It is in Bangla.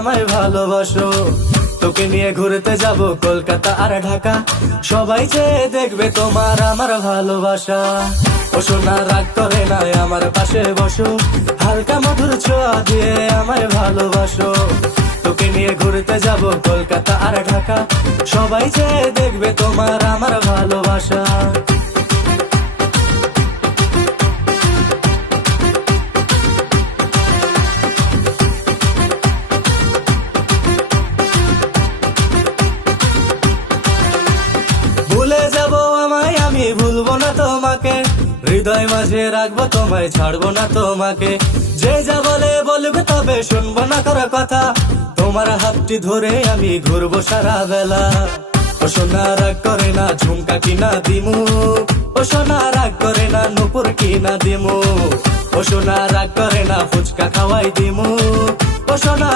আমায় ভালোবাসো। তোকে নিয়ে ঘুরতে যাব কলকাতা আর ঢাকা, সবাই যে দেখবে তোমার আমার ভালোবাসা। ও সোনা রাগ করে না, আমার পাশে বসো, হালকা মধুর ছোঁয়া দিয়ে আমায় ভালোবাসো। তোকে নিয়ে ঘুরতে যাব কলকাতা আর ঢাকা, সবাই যে দেখবে তোমার আমার ভালোবাসা। ভুলে যাব আমায়, আমি ভুলবো না তোমাকে, হৃদয় মাঝে রাখবো তোমায়, ছাড়বো না তোমাকে। যে যা বলে বলবে তবে শুনবো না কারো কথা, তোমার হাতটি ধরে আমি ঘুরবো সারা বেলা। ও সোনা রাগ করে না, ঝুমকা কিনা দিমু, ও সোনা রাগ করে না, নুপুর কিনা দিমু, ও সোনা রাগ করে না, ফুচকা খাওয়াই দিমু, ও সোনা।